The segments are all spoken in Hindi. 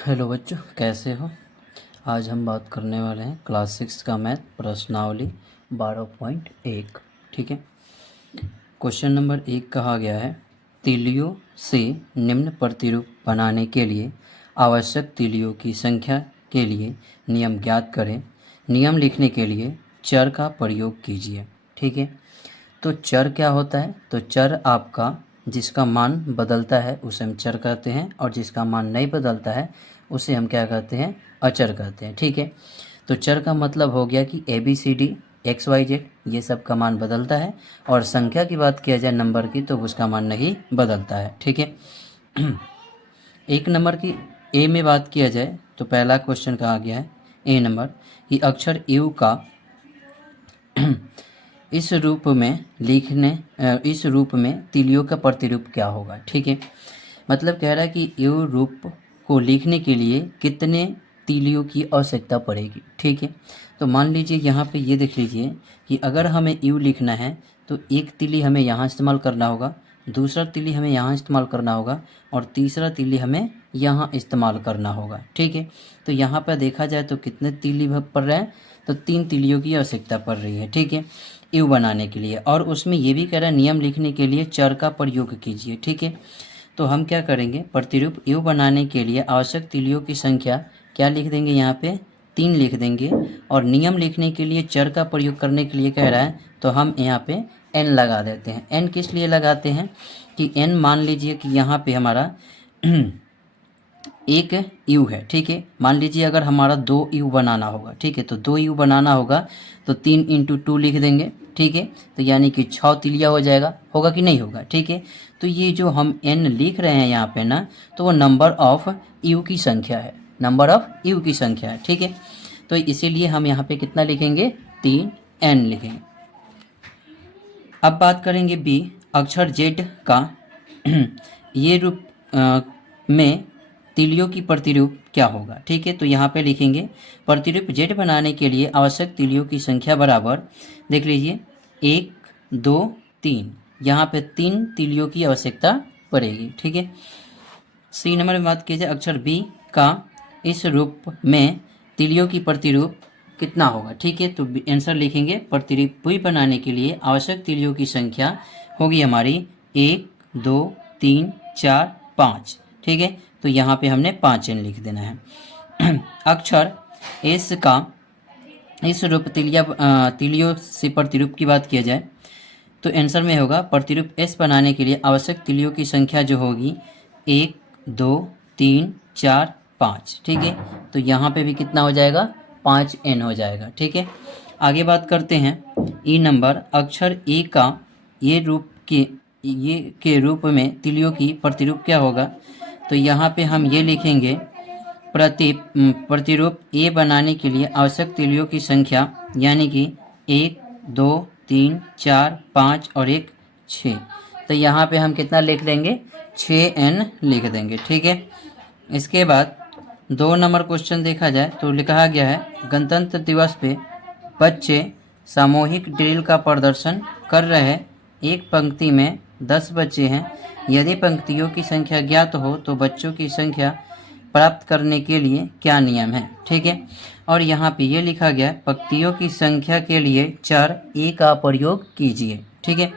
हेलो बच्चों, कैसे हो। आज हम बात करने वाले हैं क्लास 6 का मैथ प्रश्नावली 12.1। ठीक है। क्वेश्चन नंबर 1 कहा गया है, तीलियों से निम्न प्रतिरूप बनाने के लिए आवश्यक तीलियों की संख्या के लिए नियम ज्ञात करें। नियम लिखने के लिए चर का प्रयोग कीजिए। ठीक है। तो चर क्या होता है? तो चर आपका जिसका मान बदलता है उसे हम चर कहते हैं, और जिसका मान नहीं बदलता है उसे हम क्या कहते हैं? अचर कहते हैं। ठीक है। तो चर का मतलब हो गया कि ABCD XYZ ये सब का मान बदलता है, और संख्या की बात किया जाए नंबर की तो उसका मान नहीं बदलता है। ठीक है। एक नंबर की ए में बात किया जाए तो पहला क्वेश्चन कहा गया है ए नंबर कि अक्षर यू का इस रूप में तीलियों का प्रतिरूप क्या होगा। ठीक है। मतलब कह रहा है कि यू रूप को लिखने के लिए कितने तीलियों की आवश्यकता पड़ेगी। ठीक है। तो मान लीजिए यहाँ पे ये देख लीजिए कि अगर हमें यू लिखना है तो एक तीली हमें यहाँ इस्तेमाल करना होगा, दूसरा तीली हमें यहाँ इस्तेमाल करना होगा, और तीसरा तीली हमें यहाँ इस्तेमाल करना होगा। ठीक है। तो यहाँ पर देखा जाए तो कितने तीली पड़ रहे हैं? तो 3 तीलियों की आवश्यकता पड़ रही है। ठीक है। यू बनाने के लिए, और उसमें ये भी कह रहा है नियम लिखने के लिए चर का प्रयोग कीजिए। ठीक है। तो हम क्या करेंगे? प्रतिरूप यू बनाने के लिए आवश्यक तीलियों की संख्या क्या लिख देंगे? यहाँ पे 3 लिख देंगे, और नियम लिखने के लिए चर का प्रयोग करने के लिए कह रहा है तो हम यहाँ पे n लगा देते हैं। n किस लिए लगाते हैं कि n मान लीजिए कि यहाँ पे हमारा एक यू है। ठीक है। मान लीजिए अगर हमारा 2 यू बनाना होगा, ठीक है, तो 2 यू बनाना होगा तो 3 × 2 लिख देंगे। ठीक है। तो यानी कि 6 तीलिया हो जाएगा, होगा कि नहीं होगा? ठीक है। तो ये जो हम n लिख रहे हैं यहाँ पे ना, तो वो नंबर ऑफ यू की संख्या है, नंबर ऑफ यू की संख्या है। ठीक है। तो इसीलिए हम यहाँ पे कितना लिखेंगे? 3n लिखेंगे। अब बात करेंगे बी, अक्षर जेड का ये रूप में तीलियों की प्रतिरूप क्या होगा। ठीक है। तो यहाँ पे लिखेंगे प्रतिरूप जेड बनाने के लिए आवश्यक तीलियों की संख्या बराबर, देख लीजिए 1 2 3, यहाँ पे 3 तीलियों की आवश्यकता पड़ेगी। ठीक है। सी नंबर में बात की जाए अक्षर बी का इस रूप में तीलियों की प्रतिरूप कितना होगा। ठीक है। तो आंसर लिखेंगे प्रतिरूप बी बनाने के लिए आवश्यक तीलियों की संख्या होगी हमारी 1 2 3 4 5। ठीक है। तो यहाँ पे हमने 5n लिख देना है। अक्षर एस का इस रूप तीलियों से प्रतिरूप की बात किया जाए तो आंसर में होगा प्रतिरूप एस बनाने के लिए आवश्यक तीलियों की संख्या जो होगी 1 2 3 4 5। ठीक है। तो यहाँ पे भी कितना हो जाएगा? 5n हो जाएगा। ठीक है। आगे बात करते हैं ई नंबर अक्षर ए का ये के रूप में तीलियों की प्रतिरूप क्या होगा। तो यहाँ पे हम ये लिखेंगे प्रतिरूप ए बनाने के लिए आवश्यक तीलियों की संख्या, यानी कि 1 2 3 4 5 और 1 6। तो यहाँ पे हम कितना लिख देंगे? 6n लिख देंगे। ठीक है। इसके बाद 2 नंबर क्वेश्चन देखा जाए तो लिखा गया है गणतंत्र दिवस पे बच्चे सामूहिक ड्रिल का प्रदर्शन कर रहे हैं। एक पंक्ति में 10 बच्चे हैं। यदि पंक्तियों की संख्या ज्ञात हो तो बच्चों की संख्या प्राप्त करने के लिए क्या नियम है। ठीक है। और यहाँ पे ये लिखा गया है पंक्तियों की संख्या के लिए चर ए का प्रयोग कीजिए। ठीक है।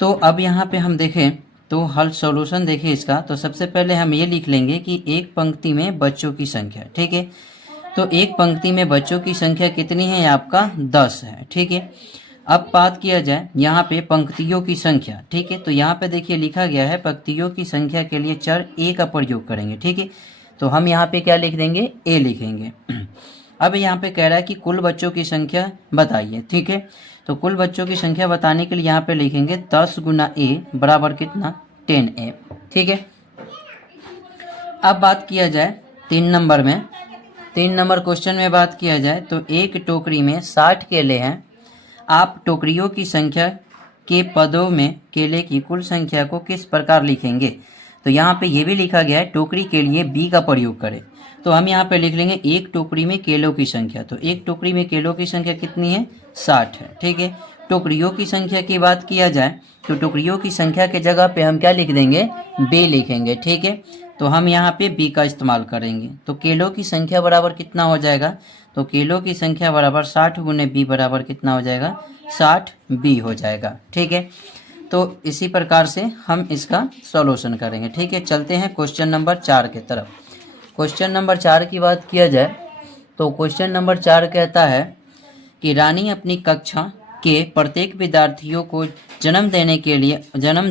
तो अब यहाँ पे हम देखें तो हल सॉल्यूशन देखें इसका, तो सबसे पहले हम ये लिख लेंगे कि एक पंक्ति में बच्चों की संख्या। ठीक है। तो एक पंक्ति में बच्चों की संख्या कितनी है? आपका 10 है। ठीक है। अब बात किया जाए यहाँ पे पंक्तियों की संख्या। ठीक है। तो यहाँ पे देखिए लिखा गया है पंक्तियों की संख्या के लिए चर ए का प्रयोग करेंगे। ठीक है। तो हम यहाँ पे क्या लिख देंगे? ए लिखेंगे। अब यहाँ पे कह रहा है कि कुल बच्चों की संख्या बताइए। ठीक है। तो कुल बच्चों की संख्या बताने के लिए यहाँ पे लिखेंगे 10 × ए बराबर कितना? 10a। ठीक है। अब बात किया जाए 3 नंबर में, 3 नंबर क्वेश्चन में बात किया जाए तो एक टोकरी में 60 केले हैं। आप टोकरियों की संख्या के पदों में केले की कुल संख्या को किस प्रकार लिखेंगे। तो यहाँ पे ये भी लिखा गया है टोकरी के लिए बी का प्रयोग करें। तो हम यहाँ पे लिख लेंगे एक टोकरी में केलों की संख्या। तो एक टोकरी में केलों की संख्या कितनी है? 60 है। ठीक है। टुकड़ियों की संख्या की बात किया जाए तो टुकड़ियों की संख्या के जगह पे हम क्या लिख देंगे, बी लिखेंगे, ठीक है। तो हम यहाँ पे बी का इस्तेमाल करेंगे। तो केलों की संख्या बराबर कितना हो जाएगा, तो केलों की संख्या बराबर 60 गुने बी बराबर कितना हो जाएगा, 60 बी हो जाएगा, ठीक है। तो इसी प्रकार से हम इसका सॉल्यूशन करेंगे, ठीक है। चलते हैं क्वेश्चन नंबर 4 की तरफ। क्वेश्चन नंबर 4 की बात किया जाए तो क्वेश्चन नंबर 4 कहता है कि रानी अपनी कक्षा के प्रत्येक विद्यार्थियों को जन्म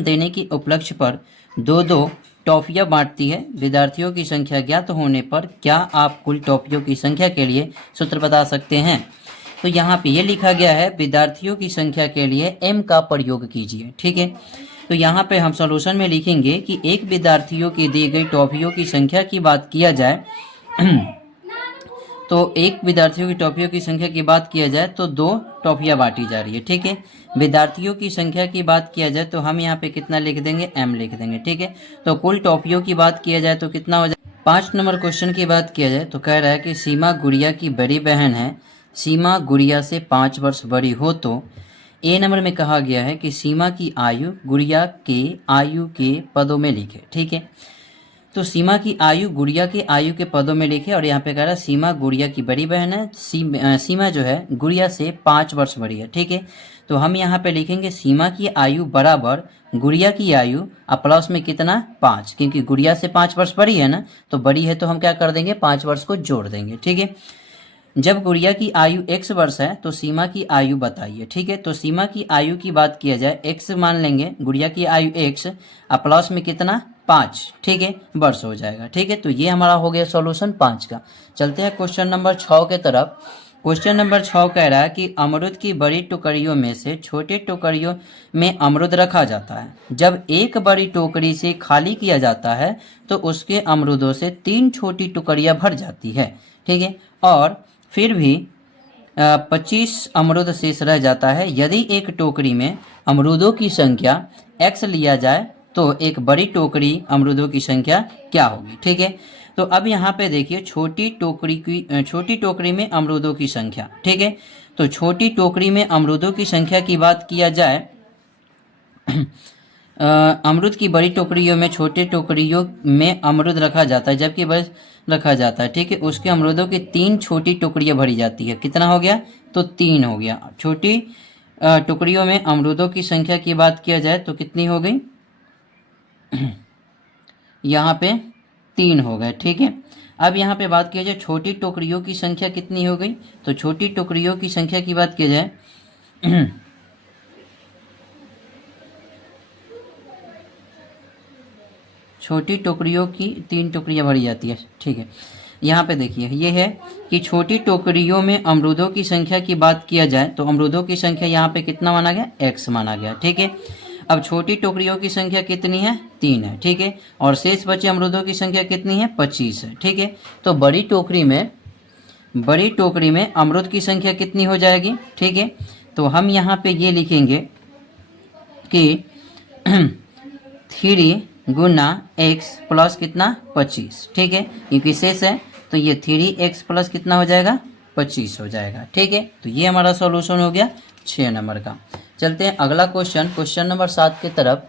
देने की उपलक्ष्य पर दो दो टॉफियाँ बांटती है। विद्यार्थियों की संख्या ज्ञात होने पर क्या आप कुल टॉफियों की संख्या के लिए सूत्र बता सकते हैं। तो यहाँ पे ये लिखा गया है विद्यार्थियों की संख्या के लिए m का प्रयोग कीजिए, ठीक है। तो यहाँ पे हम सॉल्यूशन में लिखेंगे कि एक विद्यार्थियों की दी गई टॉफियों की संख्या की बात किया जाए तो एक विद्यार्थियों की टॉफियों की संख्या की बात किया जाए तो 2 टॉफियाँ बांटी जा रही है, ठीक है। विद्यार्थियों की संख्या की बात किया जाए तो हम यहाँ पे कितना लिख देंगे, m लिख देंगे, ठीक है। तो कुल टॉफियों की बात किया जाए तो कितना हो जाए। 5 नंबर क्वेश्चन की बात किया जाए तो कह रहा है कि सीमा गुड़िया की बड़ी बहन है। सीमा गुड़िया से 5 वर्ष बड़ी हो तो ए नंबर में कहा गया है कि सीमा की आयु गुड़िया के आयु के पदों में लिखे, ठीक है। तो सीमा की आयु गुड़िया के आयु के पदों में लिखे और यहाँ पे कह रहा है सीमा गुड़िया की बड़ी बहन है, सीमा जो है गुड़िया से 5 वर्ष बड़ी है, ठीक है। तो हम यहाँ पे लिखेंगे सीमा की आयु बराबर गुड़िया की आयु और प्लस में कितना 5, क्योंकि गुड़िया से 5 वर्ष बड़ी है ना, तो बड़ी है तो हम क्या कर देंगे 5 वर्ष को जोड़ देंगे, ठीक है। जब गुड़िया की आयु x वर्ष है तो सीमा की आयु बताइए, ठीक है। तो सीमा की आयु की बात किया जाए x मान लेंगे, गुड़िया की आयु x और प्लस में कितना 5, ठीक है, वर्ष हो जाएगा, ठीक है। तो ये हमारा हो गया सॉल्यूशन 5 का। चलते हैं क्वेश्चन नंबर 6 के तरफ। क्वेश्चन नंबर 6 कह रहा है कि अमरूद की बड़ी टोकरियों में से छोटे टोकरियों में अमरूद रखा जाता है। जब एक बड़ी टोकरी से खाली किया जाता है तो उसके अमरूदों से 3 छोटी टोकरियां भर जाती है, ठीक है, और फिर भी 25 अमरूद शेष रह जाता है। यदि एक टोकरी में अमरूदों की संख्या x लिया जाए तो एक बड़ी टोकरी अमरूदों की संख्या क्या होगी, ठीक है। तो अब यहाँ पे देखिए छोटी टोकरी में अमरूदों की संख्या, ठीक है। तो छोटी टोकरी में अमरूदों की संख्या की बात किया जाए अमरूद की बड़ी टोकरियों में छोटे टोकरियों में अमरूद रखा जाता है, जबकि बस रखा जाता है, ठीक है। उसके अमरूदों की 3 छोटी टुकड़ियाँ भरी जाती है। कितना हो गया, तो 3 हो गया। छोटी टुकड़ियों में अमरूदों की संख्या की बात किया जाए तो कितनी हो गई, यहाँ पे 3 हो गए, ठीक है। अब यहाँ पे बात किया जाए छोटी टोकरियों की संख्या कितनी हो गई, तो छोटी टोकरियों की संख्या की बात किया जाए छोटी टोकरियों की 3 टोकरियाँ भरी जाती है, ठीक है। यहाँ पे देखिए ये है कि छोटी टोकरियों में अमरूदों की संख्या की बात किया जाए तो अमरूदों की संख्या यहाँ पे कितना माना गया, x माना गया, ठीक है। अब छोटी टोकरियों की संख्या कितनी है, 3 है, ठीक है, और शेष बचे अमरूदों की संख्या कितनी है, 25 है, ठीक है। तो बड़ी टोकरी में अमरूद की संख्या कितनी हो जाएगी, ठीक है। तो हम यहाँ पे ये लिखेंगे कि 3 गुना x प्लस कितना 25, ठीक है, क्योंकि शेष है तो ये 3x प्लस कितना हो जाएगा 25 हो जाएगा, ठीक है। तो ये हमारा सॉल्यूशन हो गया 6 नंबर का। चलते हैं अगला क्वेश्चन नंबर 7 की तरफ।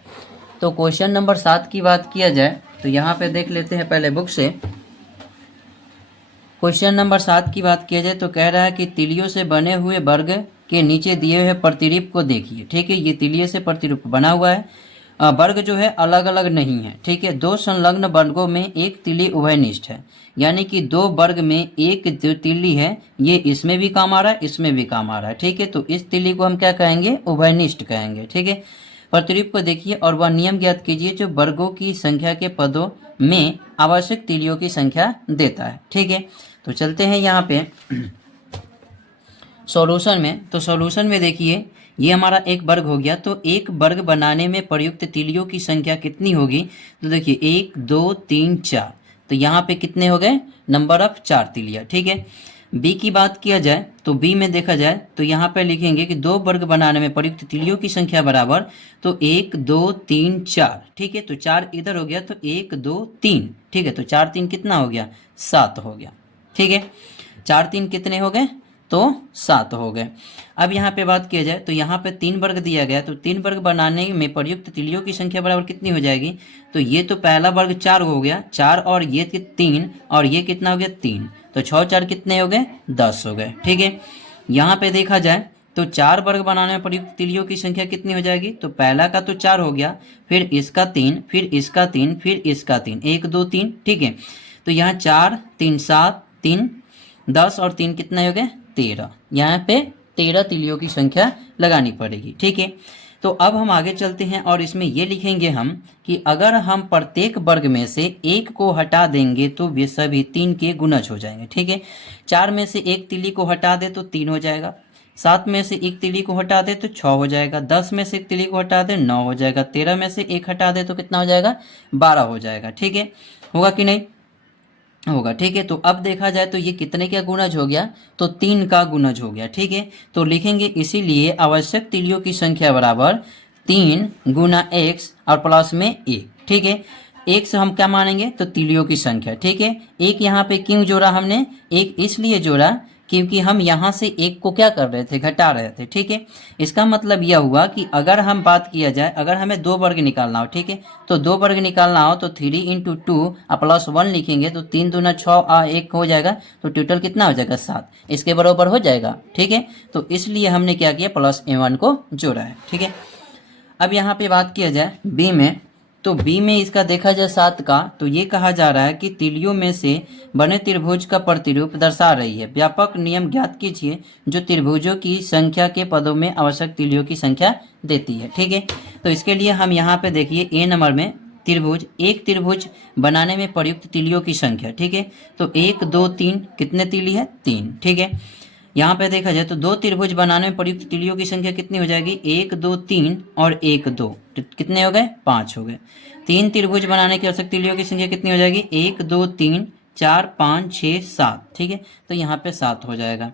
तो क्वेश्चन नंबर 7 की बात किया जाए तो यहाँ पे देख लेते हैं पहले बुक से। क्वेश्चन नंबर 7 की बात किया जाए तो कह रहा है कि तिलियों से बने हुए वर्ग के नीचे दिए हुए प्रतिरूप को देखिए, ठीक है। ये तिलियों से प्रतिरूप बना हुआ है, वर्ग जो है अलग अलग नहीं है, ठीक है। 2 संलग्न वर्गों में एक तिली उभयनिष्ठ है, यानी कि 2 वर्ग में एक जो तिली है ये इसमें भी काम आ रहा है, इसमें भी काम आ रहा है, ठीक है। तो इस तिली को हम क्या कहेंगे, उभयनिष्ठ कहेंगे, ठीक है। प्रतिरूप को देखिए और वह नियम ज्ञात कीजिए जो वर्गों की संख्या के पदों में आवश्यक तिलियों की संख्या देता है, ठीक है। तो चलते हैं यहाँ पे सॉल्यूशन में। तो सॉल्यूशन में देखिए ये हमारा एक वर्ग हो गया, तो एक वर्ग बनाने में प्रयुक्त तिलियों की संख्या कितनी होगी, तो देखिए 1 2 3 4, तो यहाँ पे कितने हो गए, नंबर ऑफ 4 तिलियाँ, ठीक है। बी की बात किया जाए तो बी में देखा जाए तो यहाँ पे लिखेंगे कि 2 वर्ग बनाने में प्रयुक्त तिलियों की संख्या बराबर, तो 1 2 3 4, ठीक है। तो 4 इधर हो गया तो 1 2 3, ठीक है। तो 4 3 कितना हो गया, 7 हो गया, ठीक है। 4 3 कितने हो गए, तो 7 हो गए। अब यहाँ पे बात किया जाए तो यहाँ पे 3 वर्ग दिया गया, तो 3 वर्ग बनाने में प्रयुक्त तीलियों की संख्या बराबर कितनी हो जाएगी? तो ये तो पहला वर्ग 4 हो गया, 4 और ये 3 और ये कितना हो गया 3, तो 6 4 कितने हो गए 10 हो गए। ठीक है, यहाँ पे देखा जाए तो 4 वर्ग बनाने में प्रयुक्त तीलियों की संख्या कितनी हो जाएगी? तो पहला का तो 4 हो गया, फिर इसका 3, फिर इसका 3, फिर इसका 3, 1 2 3। ठीक है, तो यहाँ 4 3 7 3 10 और 3 कितने हो गए 13। यहाँ पे 13 तीलियों की संख्या लगानी पड़ेगी। ठीक है, तो अब हम आगे चलते हैं और इसमें ये लिखेंगे हम कि अगर हम प्रत्येक वर्ग में से एक को हटा देंगे तो वे सभी 3 के गुणज हो जाएंगे। ठीक है, 4 में से एक तीली को हटा दे तो 3 हो जाएगा, 7 में से एक तीली को हटा दे तो 6 हो जाएगा, 10 में से एक तीली को हटा दे 9 हो जाएगा, 13 में से एक हटा दे तो कितना हो जाएगा 12 हो जाएगा। ठीक है, होगा कि नहीं होगा? ठीक है, तो अब देखा जाए तो ये कितने का गुणज हो गया? तो 3 का गुणज हो गया। ठीक है, तो लिखेंगे इसीलिए आवश्यक तीलियों की संख्या बराबर 3 गुना x और प्लस में 1। ठीक है, x हम क्या मानेंगे? तो तीलियों की संख्या। ठीक है, एक यहाँ पे क्यों जोड़ा हमने? एक इसलिए जोड़ा क्योंकि हम यहाँ से एक को क्या कर रहे थे? घटा रहे थे। ठीक है, इसका मतलब यह हुआ कि अगर हम बात किया जाए, अगर हमें 2 वर्ग निकालना हो, ठीक है, तो 2 वर्ग निकालना हो तो 3 × 2 प्लस 1 लिखेंगे तो 3 दूना 6 और 1 हो जाएगा, तो टोटल कितना हो जाएगा 7, इसके बराबर हो जाएगा। ठीक है, तो इसलिए हमने क्या किया? प्लस a1 को जोड़ा है। ठीक है, अब यहाँ पे बात किया जाए बी में, तो बी में इसका देखा जाए 7 का, तो ये कहा जा रहा है कि तीलियों में से बने त्रिभुज का प्रतिरूप दर्शा रही है। व्यापक नियम ज्ञात कीजिए जो त्रिभुजों की संख्या के पदों में आवश्यक तीलियों की संख्या देती है। ठीक है, तो इसके लिए हम यहाँ पे देखिए ए नंबर में त्रिभुज, एक त्रिभुज बनाने में प्रयुक्त तीलियों की संख्या। ठीक है, तो 1 2 3 कितने तीली है? 3। ठीक है, यहाँ पे देखा जाए तो 2 त्रिभुज बनाने में प्रयुक्त तीलियों की संख्या कितनी हो जाएगी? 1 2 3 और 1 2, कितने हो गए? 5 हो गए। 3 त्रिभुज बनाने की आवश्यक तीलियों की संख्या कितनी हो जाएगी? 1 2 3 4 5 6 7। ठीक है, तो यहाँ पे 7 हो जाएगा।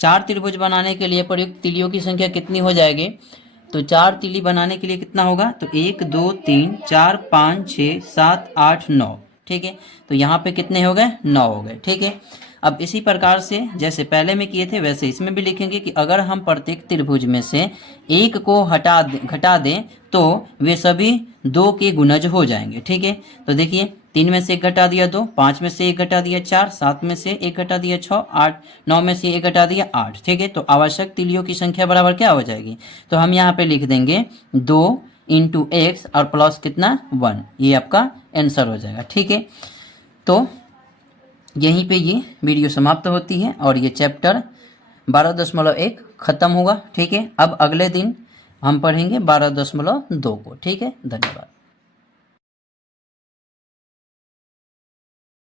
4 त्रिभुज बनाने के लिए प्रयुक्त तीलियों की संख्या कितनी हो जाएगी? तो 4 तीली बनाने के लिए कितना होगा? तो 1 2 3 4 5 6 7 8 9। ठीक है, तो यहाँ पे कितने हो गए? 9 हो गए। ठीक है, अब इसी प्रकार से जैसे पहले में किए थे वैसे इसमें भी लिखेंगे कि अगर हम प्रत्येक त्रिभुज में से एक को घटा दें तो वे सभी 2 के गुणज हो जाएंगे। ठीक है, तो देखिए 3 में से 1 घटा दिया 2, 5 में से 1 घटा दिया 4, 7 में से 1 घटा दिया 6, 8 9 में से 1 घटा दिया 8। ठीक है, तो आवश्यक तीलियों की संख्या बराबर क्या हो जाएगी? तो हम यहाँ पे लिख देंगे 2 × x और प्लस कितना 1, ये आपका आंसर हो जाएगा। ठीक है, तो यहीं पे ये वीडियो समाप्त होती है और ये चैप्टर 12.1 ख़त्म होगा। ठीक है, अब अगले दिन हम पढ़ेंगे 12.2 को। ठीक है, धन्यवाद।